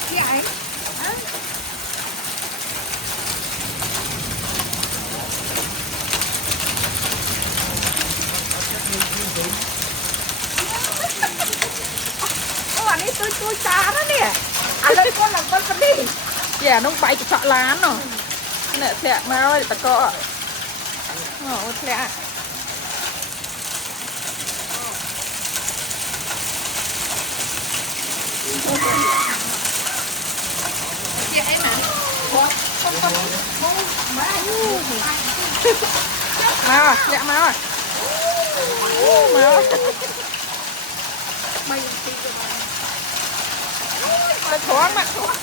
cái ấyอันนี้ตัวจานะเนี่ยอะไรก็หลังต้นกันดิอย่าน้องไปจะเฉาะร้านเนาะเนี่ยแฉะมาเลยตะกอโอ้แฉะเจ๊ไหนมาแฉะมามายังตีกันมาถอนมาถอน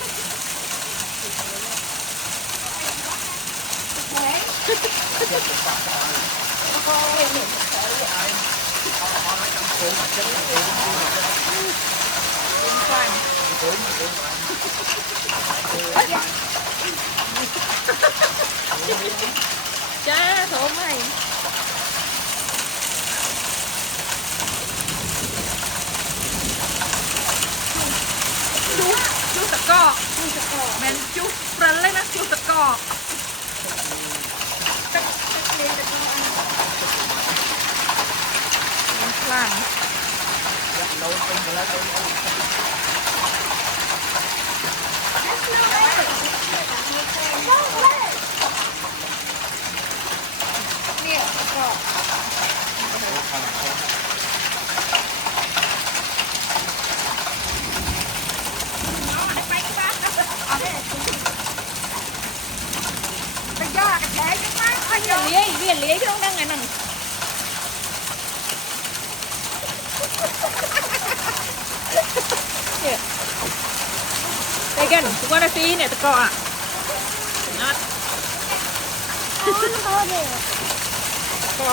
จ้าโถไหมจุตะกอแมนจุปรันเลยนะจุตะกอหลังเนี่ยก็เลี้ยช่องนั่งไงนั่นเนี่ยไปกันทุกวันอาทิตย์เนี่ยตะกออ่ะนัดก็